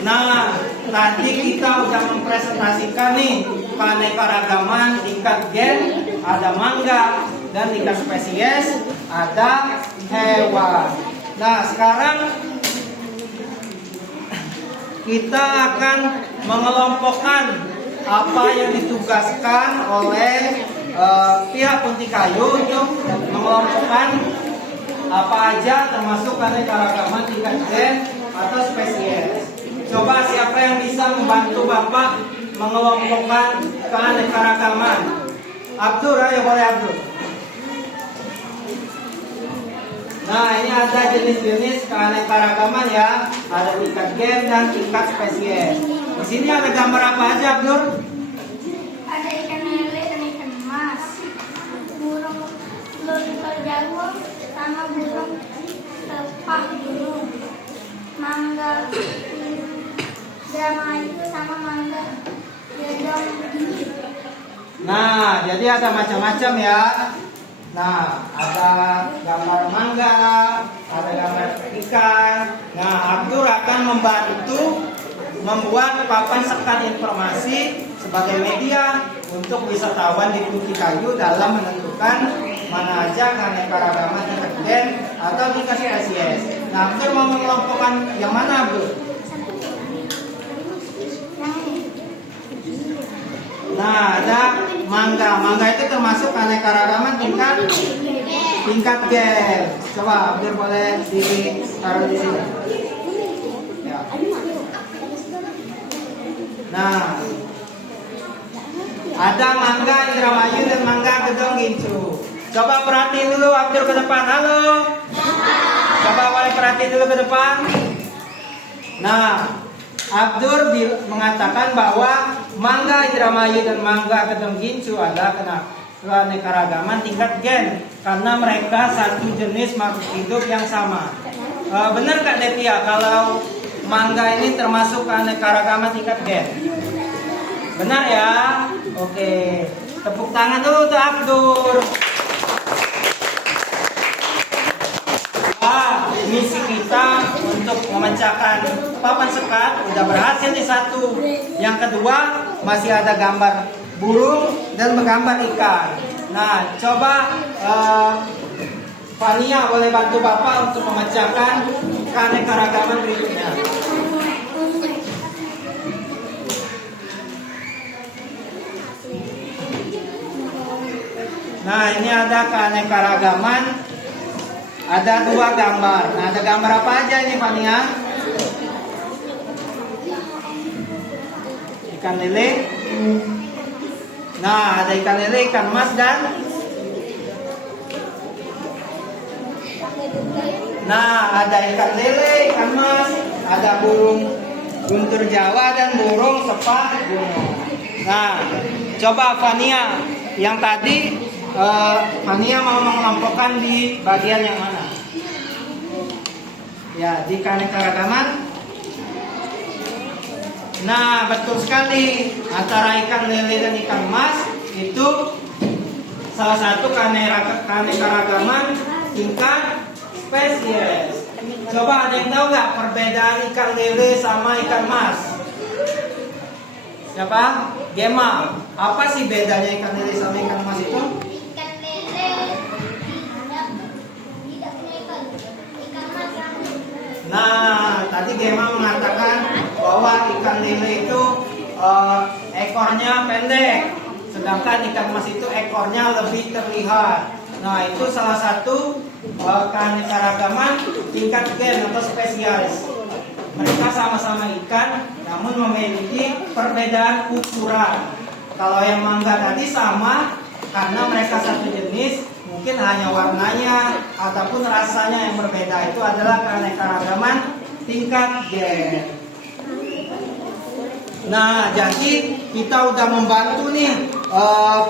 Nah, tadi kita udah mempresentasikan nih keanekaragaman tingkat gen. Ada mangga, dan tingkat spesies ada hewan. Nah, sekarang kita akan mengelompokkan apa yang ditugaskan oleh pihak Puntikayu untuk mengelompokkan apa aja termasuk keanekaragaman tingkat gen atau spesies. Coba siapa yang bisa membantu Bapak mengelompokkan keanekaragaman? Abdur, ayo boleh Abdur. Nah, ini ada jenis-jenis keanekaragaman ya. Ada tingkat gen dan tingkat spesies. Di sini ada gambar apa aja, Abdur? Ada ikan lele dan ikan emas, burung lurikal jago sama burung tepak gunung, mangga Indramayu sama mangga gedong. Nah, jadi ada macam-macam ya. Nah, ada gambar mangga, ada gambar ikan. Nah, Abdur akan membantu membuat papan sekat informasi sebagai media untuk wisatawan di Puntikayu dalam menentukan mana aja keanekaragaman tingkat gen atau tingkat spesies. Nah, Abdur mau mengelompokkan yang mana, Abdur? Nah, ada mangga. Mangga itu termasuk keanekaragaman tingkat gen. Coba Abdur boleh ditaruh di sini. Ya. Nah, ada mangga Indramayu dan mangga Gedong Gincu. Coba perhatiin dulu Abdur ke depan. Halo. Coba boleh perhatiin dulu ke depan. Nah, Abdur mengatakan bahwa mangga Indramayu dan mangga Gedong Gincu adalah keanekaragaman tingkat gen karena mereka satu jenis makhluk hidup yang sama. Benar Kak Devia kalau mangga ini termasuk keanekaragaman tingkat gen? Benar ya? Oke. Tepuk tangan dulu untuk Abdur. Misi kita untuk memecahkan papan sekat udah berhasil di satu. Yang kedua masih ada gambar burung dan gambar ikan. Nah, coba Fania boleh bantu Bapak untuk memecahkan keanekaragaman berikutnya. Nah, ini ada keanekaragaman. Ada dua gambar. Nah, ada gambar apa aja ini, Fania? Ikan lele. Nah, ada ikan lele, ikan mas dan. Nah, ada ikan lele, ikan mas, ada burung guntur Jawa dan burung sepak gunung. Nah, coba Fania yang tadi. Fania mau mengelompokkan di bagian yang mana? Ya, di keanekaragaman. Nah, betul sekali. Antara ikan lele dan ikan emas itu salah satu keanekaragaman tingkat spesies. Coba ada yang tahu nggak perbedaan ikan lele sama ikan emas? Siapa? Gema. Apa sih bedanya ikan lele sama ikan emas itu? Nah, tadi Gema mengatakan bahwa ikan lele itu ekornya pendek, sedangkan ikan mas itu ekornya lebih terlihat. Nah, itu salah satu keanekaragaman tingkat gen atau spesies. Mereka sama-sama ikan, namun memiliki perbedaan ukuran. Kalau yang mangga tadi sama, karena mereka satu jenis, mungkin hanya warnanya ataupun rasanya yang berbeda. Itu adalah keanekaragaman tingkat gen. Nah, jadi kita udah membantu nih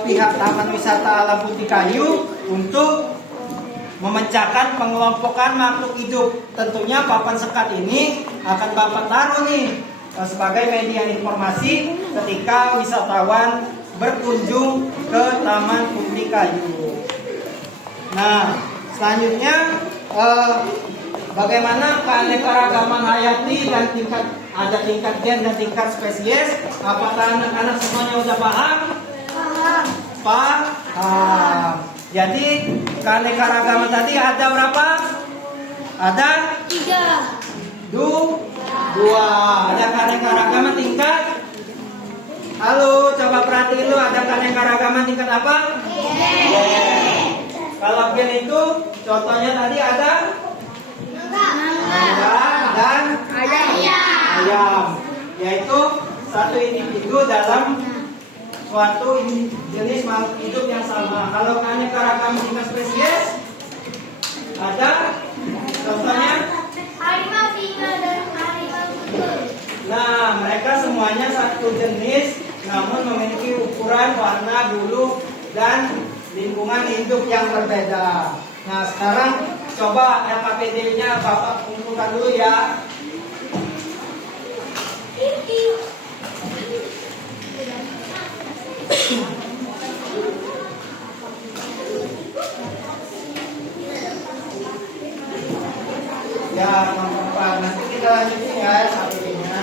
pihak Taman Wisata Alam Puntikayu untuk memecahkan pengelompokan makhluk hidup. Tentunya papan sekat ini akan Bapak taruh nih sebagai media informasi ketika wisatawan berkunjung ke Taman Puntikayu. Nah, selanjutnya bagaimana keanekaragaman hayati dan ada tingkat gen dan tingkat spesies? Apakah anak-anak semuanya udah paham? Paham. Jadi keanekaragaman tadi ada berapa? Ada 3. dua. Ada keanekaragaman tingkat. Halo, coba perhatiin lu, ada keanekaragaman tingkat apa? Kalau gen itu contohnya tadi ada mangga dan ayam, yaitu satu individu dalam suatu jenis makhluk hidup yang sama. Kalau keanekaragaman tingkat spesies ada contohnya Harimau, singa, dan harimau tutul. Nah, mereka semuanya satu jenis, namun memiliki ukuran, warna, bulu, dan lingkungan hidup yang berbeda. Nah, sekarang coba LKPD-nya Bapak kumpulkan dulu ya. Ya, mempercepat. Nanti kita lanjutin ya LKPD-nya.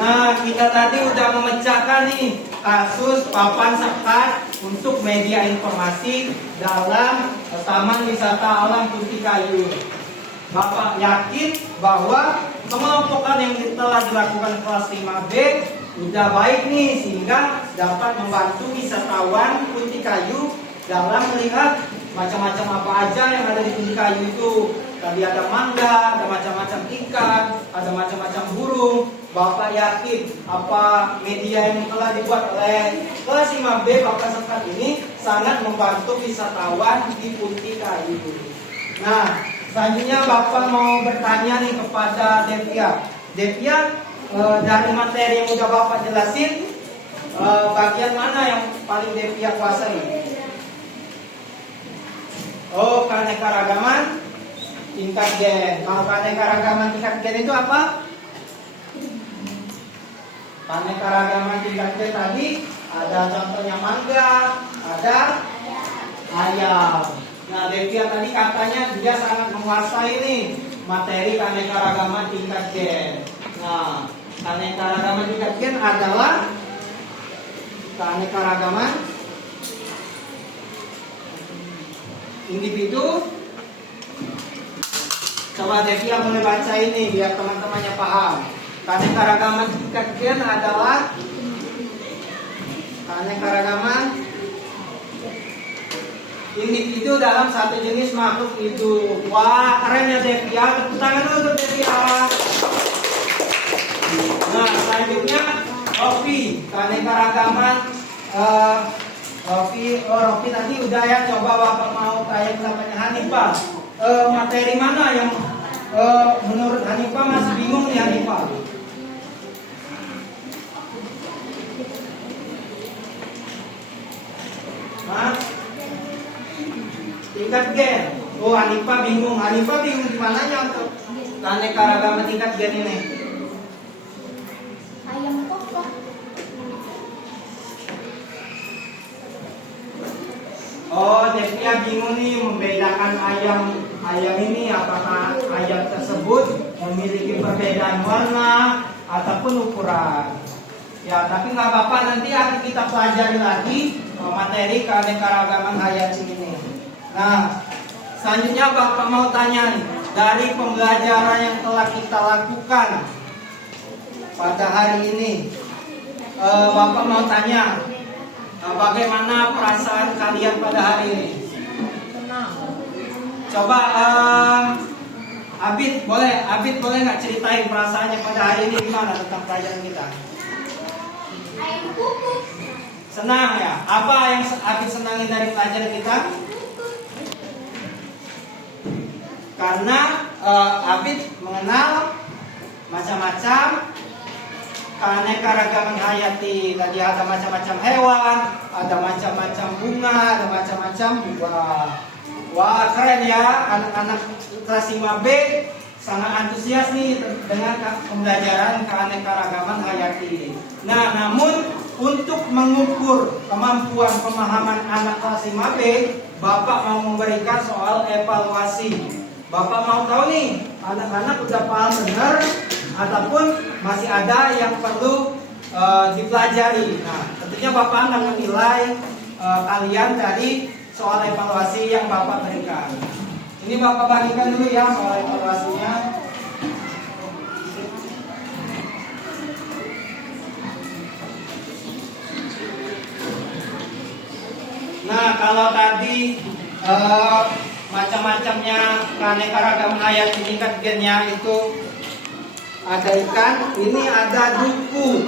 Nah, kita tadi udah memecahkan nih kasus papan sekat untuk media informasi dalam Taman Wisata Alam Punti Kayu. Bapak yakin bahwa kelompokan yang telah dilakukan kelas 5B udah baik nih, sehingga dapat membantu wisatawan Punti Kayu dalam melihat macam-macam apa aja yang ada di Punti Kayu itu. Tadi ada mangga, ada macam-macam ikan, ada macam-macam burung. Bapak yakin apa media yang telah dibuat oleh kelas 5B papan sekat ini sangat membantu wisatawan di Punti Kayu. Nah, selanjutnya Bapak mau bertanya nih kepada Devia. Devia, dari materi yang udah Bapak jelasin, bagian mana yang paling Devia kuasai? Oh, keanekaragaman tingkat gen. Kalau keanekaragaman tingkat gen itu apa? Keanekaragaman tingkat gen tadi ada contohnya mangga, ada ayam. Nah, Devia tadi katanya dia sangat menguasai nih materi keanekaragaman tingkat gen. Nah, keanekaragaman tingkat gen adalah keanekaragaman individu. Coba Devia mulai baca ini biar teman-temannya paham. Keanekaragaman tingkat gen adalah keanekaragaman individu dalam satu jenis makhluk hidup. Wah, keren ya Devia. Tepuk tangan dulu untuk Devia. Nah, selanjutnya Rofi, keanekaragaman Rofi tadi udah ya. Coba Bapak mau tanya pendapatnya Hanifah. Materi mana yang menurut Hanifah masih bingung nih Hanifah? Hah? Tingkat gen. Oh, Hanifah bingung. Hanifah bingung di mananya untuk keanekaragaman tingkat gen ini? Ayam pokok. Oh, Devia bingung nih membedakan ayam ini, apakah ayam tersebut memiliki perbedaan warna ataupun ukuran. Ya, tapi nggak apa-apa, nanti akan kita pelajari lagi materi keanekaragaman hayati ini. Nah, selanjutnya Bapak mau tanya nih, dari pembelajaran yang telah kita lakukan pada hari ini, Bapak mau tanya, bagaimana perasaan kalian pada hari ini? Tenang. Coba Abid boleh nggak ceritain perasaannya pada hari ini gimana tentang pelajaran kita? Ayam pokok. Senang ya? Apa yang Abid senangin dari pelajaran kita? Karena Abid mengenal macam-macam keanekaragaman hayati. Tadi ada macam-macam hewan, ada macam-macam bunga, ada macam-macam buah. Wah, keren ya, anak-anak kelas 5B sangat antusias nih dengan pembelajaran keanekaragaman hayati. Nah, namun untuk mengukur kemampuan pemahaman anak kelas 5B, Bapak mau memberikan soal evaluasi. Bapak mau tahu nih, anak-anak udah paham benar ataupun masih ada yang perlu dipelajari. Nah, tentunya Bapak akan menilai kalian dari soal evaluasi yang Bapak berikan. Ini Bapak bagikan dulu ya soal evaluasinya. Nah, kalau tadi macam-macamnya keanekaragaman hayat di tingkat gennya itu ada ikan, ini ada duku.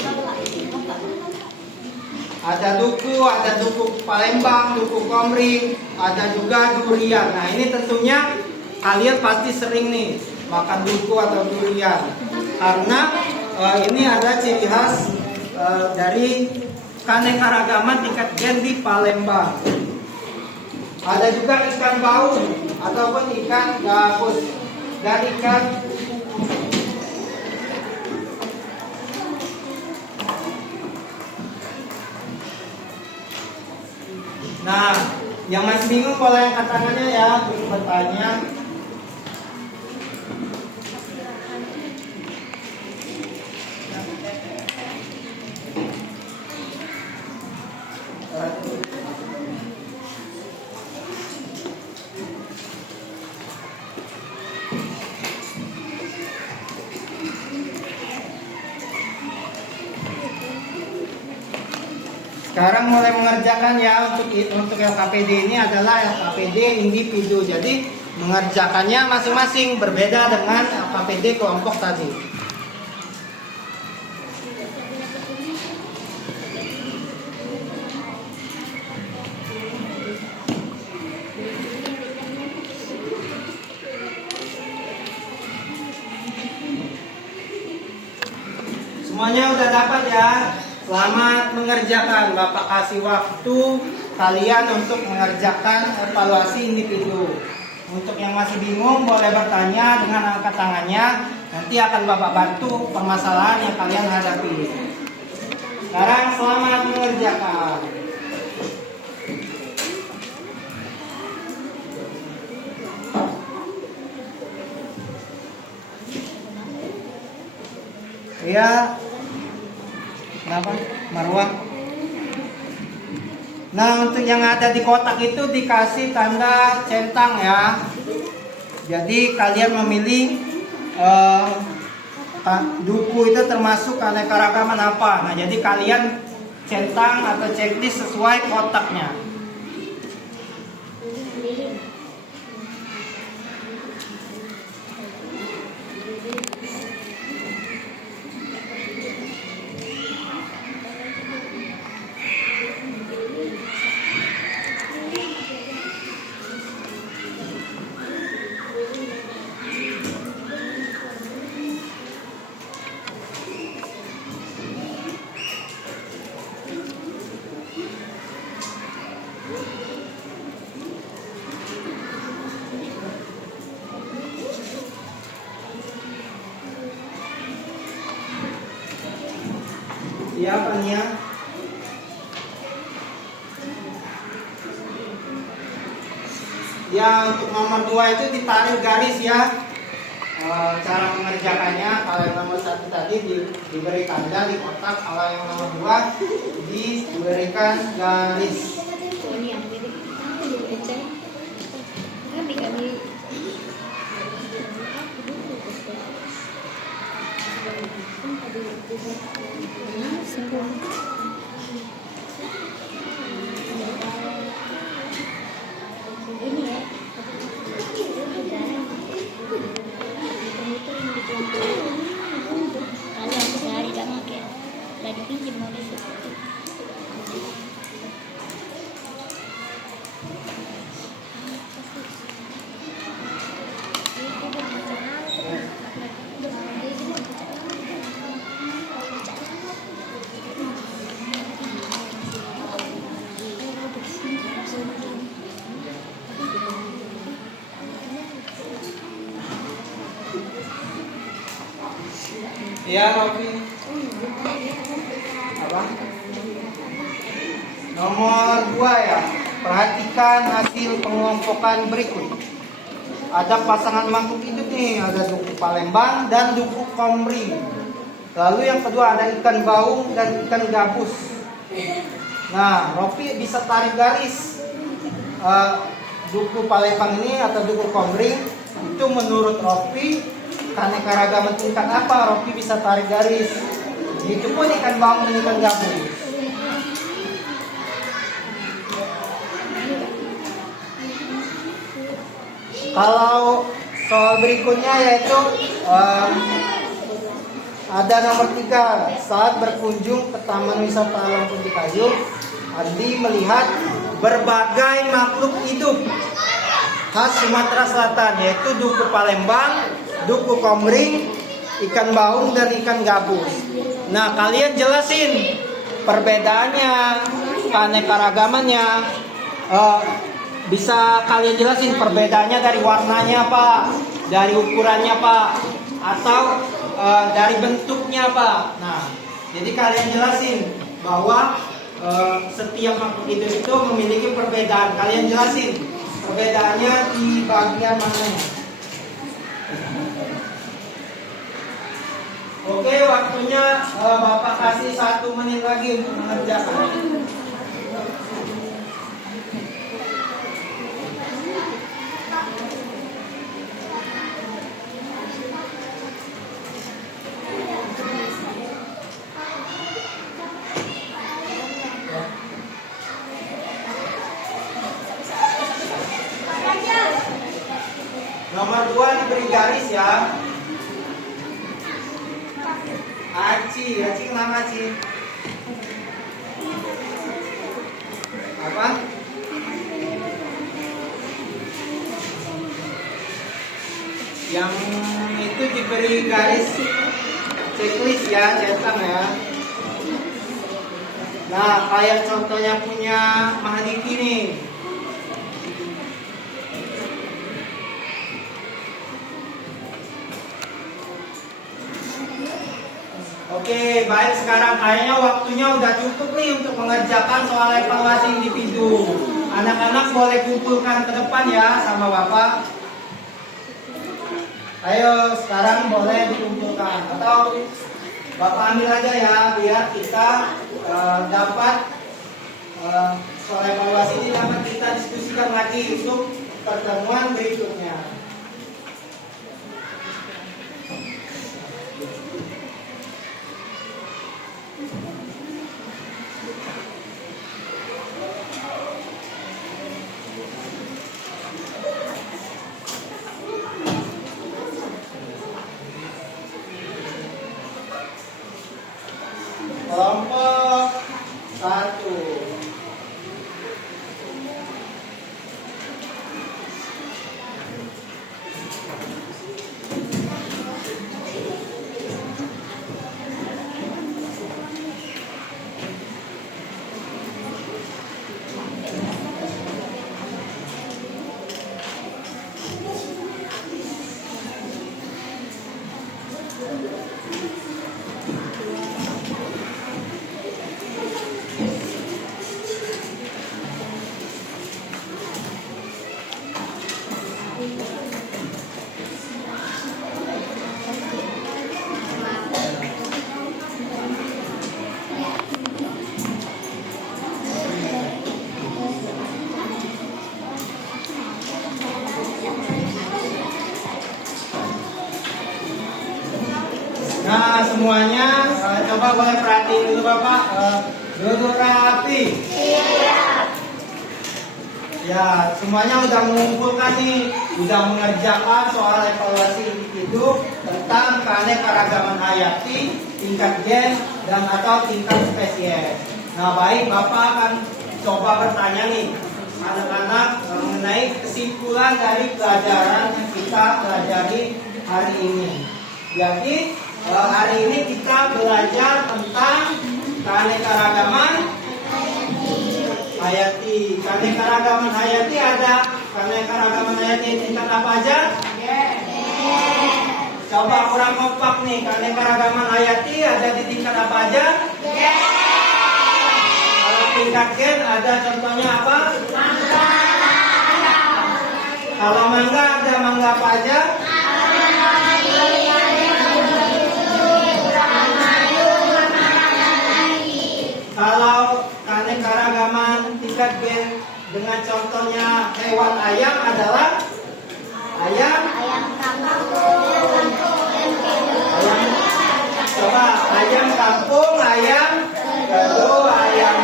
Ada duku Palembang, duku komring, ada juga durian. Nah, ini tentunya kalian pasti sering nih makan duku atau durian. Karena ini ada ciri khas dari keanekaragaman tingkat gen di Palembang. Ada juga ikan baung ataupun ikan gabus dan ikan Nah, yang masih bingung boleh angkat tangannya ya untuk bertanya. Sekarang mulai mengerjakan ya untuk LKPD ini adalah LKPD individu. Jadi mengerjakannya masing-masing berbeda dengan LKPD kelompok tadi. Semuanya udah dapat ya. Selamat mengerjakan. Bapak kasih waktu kalian untuk mengerjakan evaluasi individu. Untuk yang masih bingung boleh bertanya dengan angkat tangannya. Nanti akan Bapak bantu permasalahan yang kalian hadapi. Sekarang selamat mengerjakan. Ya. Kenapa? Marwah. Nah, untuk yang ada di kotak itu dikasih tanda centang ya. Jadi kalian memilih duku itu termasuk keanekaragaman apa. Nah, jadi kalian centang atau checklist sesuai kotaknya. Siapa nih ya? Ya, untuk nomor 2 itu ditarik garis ya. Cara mengerjakannya, kalau yang nomor 1 tadi diberi tanda di kotak, kalau yang nomor 2 diberikan garis. Ini ya. Kalau aku sehari gak pakai, udah dipinjam mau besok. Iya, Rofi. Apa? Nomor 2 ya. Perhatikan hasil pengelompokan berikut. Ada pasangan makhluk hidup nih, ada duku Palembang dan duku komring. Lalu yang kedua ada ikan baung dan ikan gabus. Nah, Ropi bisa tarik garis duku Palembang ini atau duku Komering itu menurut Ropi keanekaragaman tingkat apa Ropi bisa tarik garis. Itu pun ikan baung dan ikan gabus. Kalau soal berikutnya yaitu ada nomor 3. Saat berkunjung ke Taman Wisata Alam Puji Kayu, Andi melihat berbagai makhluk hidup khas Sumatera Selatan, yaitu duku Palembang, duku Komering, ikan baung dan ikan gabus. Nah, kalian jelasin perbedaannya, keanekaragamannya. Bisa kalian jelasin perbedaannya dari warnanya Pak, dari ukurannya Pak, atau dari bentuknya Pak. Nah, jadi kalian jelasin bahwa setiap makhluk hidup itu memiliki perbedaan. Kalian jelasin perbedaannya di bagian mananya. Oke, waktunya Bapak kasih 1 menit lagi untuk mengerjakan. Nomor 2 diberi garis ya. Aci kenapa Aci? Apa? Yang itu diberi garis checklist ya, cetak ya. Nah, kayak contohnya punya Mahadiki nih. Oke, baik, sekarang kayaknya waktunya udah cukup nih untuk mengerjakan soal evaluasi individu. Anak-anak boleh kumpulkan ke depan ya sama Bapak. Ayo, sekarang boleh dikumpulkan. Atau Bapak ambil aja ya, biar kita dapat soal evaluasi ini dapat kita diskusikan lagi untuk pertemuan berikutnya. Kelompok 1. Nah, semuanya coba boleh perhatiin dulu Bapak. Duduk rapi. Ya, semuanya udah mengumpulkan nih, udah mengerjakan soal evaluasi individu tentang keanekaragaman hayati, tingkat gen dan atau tingkat spesies. Nah, baik, Bapak akan coba bertanya nih anak-anak mengenai kesimpulan dari pelajaran yang kita pelajari hari ini. Jadi hari ini kita belajar tentang keanekaragaman hayati. Keanekaragaman hayati ada keanekaragaman hayati tingkat apa aja? Coba kurang kompak nih, keanekaragaman hayati ada di tingkat apa aja? Kalau tingkat gen ada contohnya apa? Mangga. Kalau mangga ada mangga apa aja? kalau keanekaragaman tingkat gen dengan contohnya hewan ayam adalah ayam coba ayam kampung, ayam telur, ayam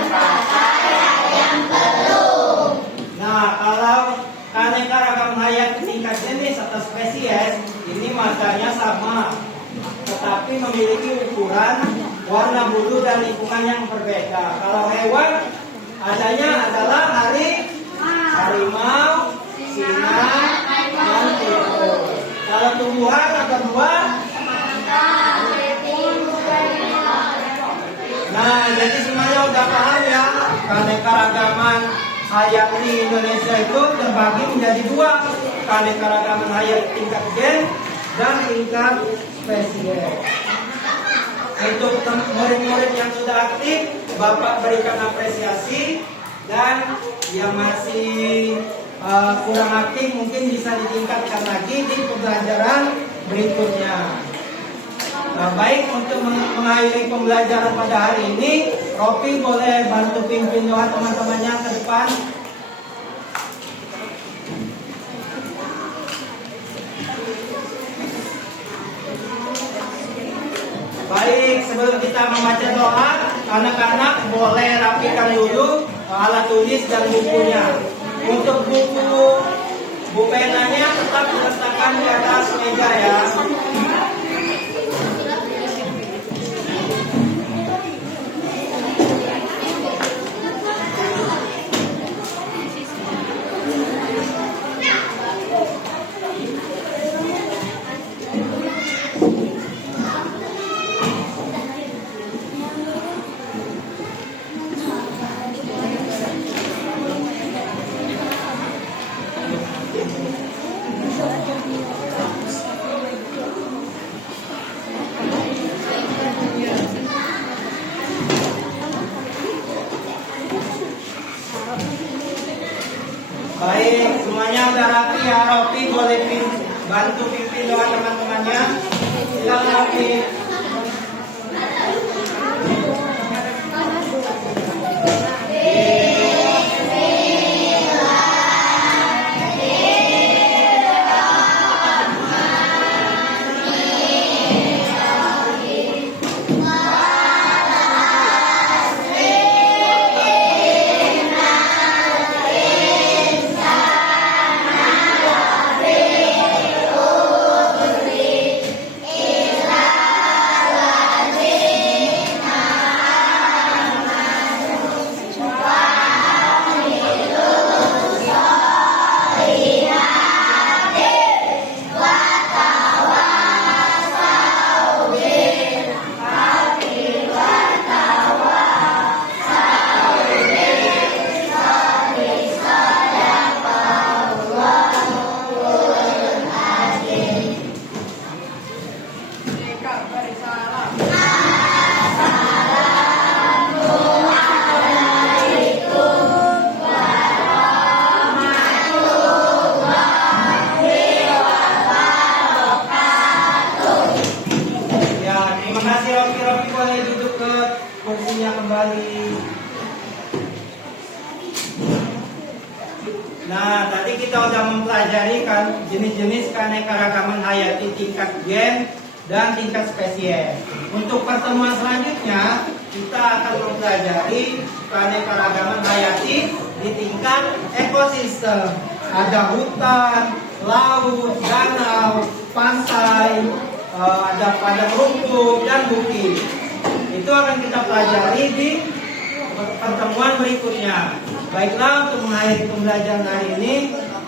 nah kalau keanekaragaman hayati tingkat jenis atau spesies ini masanya sama tetapi memiliki ukuran, warna bulu dan lingkungan yang berbeda. Kalau hewan adanya adalah harimau, singa, dan tikus. Kalau tumbuhan atau buah, nah jadi semuanya udah paham ya. Keanekaragaman hayati di Indonesia itu terbagi menjadi dua, keanekaragaman hayati tingkat gen dan tingkat spesies. Untuk murid-murid yang sudah aktif, Bapak berikan apresiasi, dan yang masih kurang aktif mungkin bisa ditingkatkan lagi di pembelajaran berikutnya. Baik, untuk mengakhiri pembelajaran pada hari ini, Ropi boleh bantu pimpin doa teman-temannya ke depan. Baik, sebelum kita membaca doa, anak-anak boleh rapikan dulu alat tulis dan bukunya. Untuk buku penanya tetap diletakkan di atas meja ya. Baik, semuanya udah rapi ya. Ropi boleh bantu pimpin doa teman-temannya. Silakan Ropi. Ropi boleh duduk ke kursinya kembali. Nah, tadi kita sudah mempelajari kan jenis-jenis keanekaragaman hayati tingkat gen dan tingkat spesies. Untuk pertemuan selanjutnya kita akan mempelajari keanekaragaman hayati di tingkat ekosistem. Ada hutan, laut, danau, pantai, ada padang rumput dan bukit. Itu akan kita pelajari di pertemuan berikutnya. Baiklah, untuk mengakhiri pembelajaran hari ini,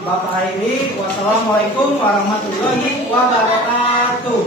Bapak akhiri. Wassalamualaikum warahmatullahi wabarakatuh.